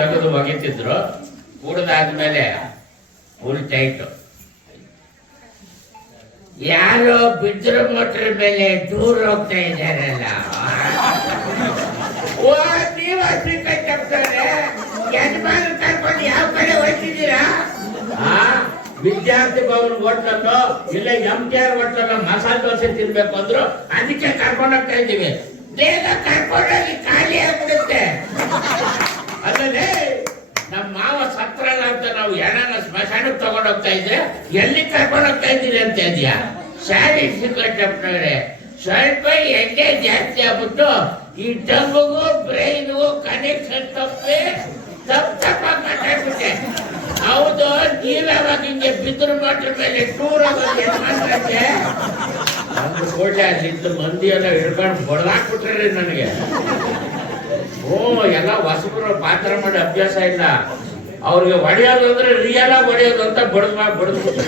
ತೆಗೆದು ಒಗಿತಿದ್ರು ಕುಡ್ದಾದ್ಮೇಲೆ full tight ಯಾರೋ ಬಿದ್ರ ಮೋಟ್ರ ಮೇಲೆ ದೂರ ಹೋಗ್ತಾ ಇದ್ದಾರಲ್ಲ. ವಿದ್ಯಾರ್ಥಿ ಭವನ್ ಹೋಟ್ಲಲ್ಲೋ, ಇಲ್ಲ M K R ಹೋಟ್ಲಲ್ಲೋ masala dosa ತಿನ್ಬೇಕು ಅಂದ್ರು, ಅದಕ್ಕೆ ಕರ್ಕೊಂಡೋಗ್ತಾ ಇದ್ದೀವಿ. ಬೇಗ ಕರ್ಕೊಂಡೋಗಿ ಖಾಲಿ ಆಗ್ಬಿಡುತ್ತೆ ನಾವು ಎಣನ ಸ್ಮಶಾನಕ್ಕೆ ತಗೊಂಡೋಗ್ತಾ ಇದ್ರೆ ಎಲ್ಲಿ ಕರ್ಕೊಂಡು ಹೋಗ್ತಾ ಇದ್ದೀರಿ ಅಂತ ಇದೆಯಾ ಸ್ಯಾರಿ ಸಿಕ್ಕಟ್ಟಪ್ಪನವ್ರೆ ಸ್ವಲ್ಪ ಎಣ್ಣೆ ಜಾಸ್ತಿ ಆಗ್ಬಿಟ್ಟು ಈ ಟಂಬುಗೂ ಬ್ರೈನ್ಗೂ ಕನೆಕ್ಷನ್ ತಪ್ಪಿ, ತಪ್ಪ ತಪ್ಪ ಮಾತಾಡ್ಬಿಟ್ಟೆ. ಹೌದು ನೀವ್ಯಾವಾಗ ಹಿಂಗೆ ಬಿದ್ರು ಮಾಡ್ರ ಮೇಲೆ ಟೂರ್ ಯಜಮಾನ್ರಂತೆ ಒಂದು ಕೋಟೆ ಮಂದಿ ಎಲ್ಲ ಹಿಡ್ಕೊಂಡು ಬಡ್ದಾಕ್ಬಿಟ್ರಿ ನನಗೆ. ಓ, ಎಲ್ಲ ಹೊಸಬರು ಪಾತ್ರ ಮಾಡಿ ಅಭ್ಯಾಸ ಇಲ್ಲ. ಅವ್ರಿಗೆ ಒಡೆಯೋದು ಅಂದ್ರೆ ರಿಯಲ್ ಆಗಿ ಒಡೆಯೋದು? ಅಂತ ಬಡದ್ ಬಡದ್